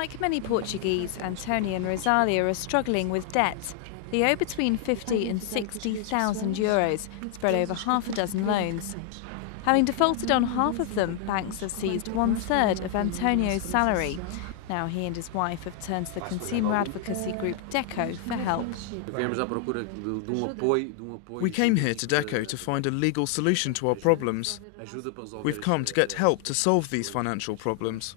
Like many Portuguese, Antonio and Rosalia are struggling with debt. They owe between 50 and 60,000 euros, spread over half a dozen loans. Having defaulted on half of them, banks have seized 1/3 of Antonio's salary. Now he and his wife have turned to the consumer advocacy group DECO for help. We came here to DECO to find a legal solution to our problems. We've come to get help to solve these financial problems.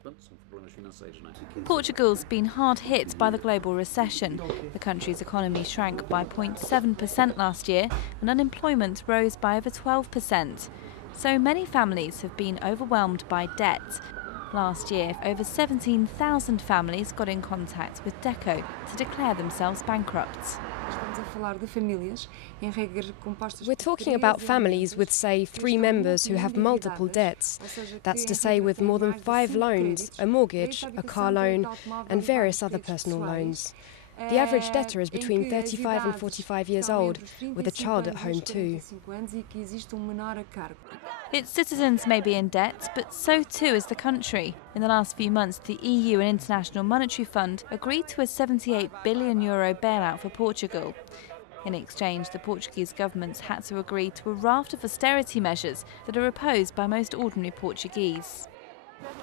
Portugal's been hard hit by the global recession. The country's economy shrank by 0.7% last year and unemployment rose by over 12%. So many families have been overwhelmed by debt. Last year, over 17,000 families got in contact with DECO to declare themselves bankrupt. We're talking about families with, say, 3 members who have multiple debts. That's to say with more than 5 loans, a mortgage, a car loan and various other personal loans. The average debtor is between 35 and 45 years old, with a child at home too. Its citizens may be in debt, but so too is the country. In the last few months, the EU and International Monetary Fund agreed to a €78 billion bailout for Portugal. In exchange, the Portuguese government's had to agree to a raft of austerity measures that are opposed by most ordinary Portuguese.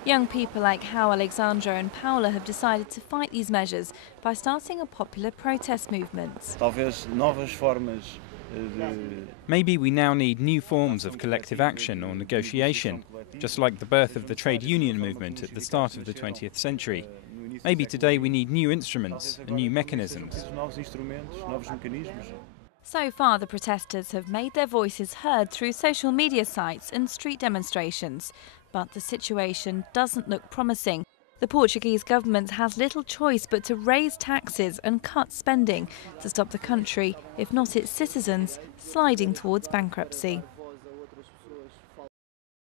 Young people like Joao, Alexandro and Paula have decided to fight these measures by starting a popular protest movement. Maybe we now need new forms of collective action or negotiation, just like the birth of the trade union movement at the start of the 20th century. Maybe today we need new instruments and new mechanisms. So far, the protesters have made their voices heard through social media sites and street demonstrations. But the situation doesn't look promising. The Portuguese government has little choice but to raise taxes and cut spending to stop the country, if not its citizens, sliding towards bankruptcy.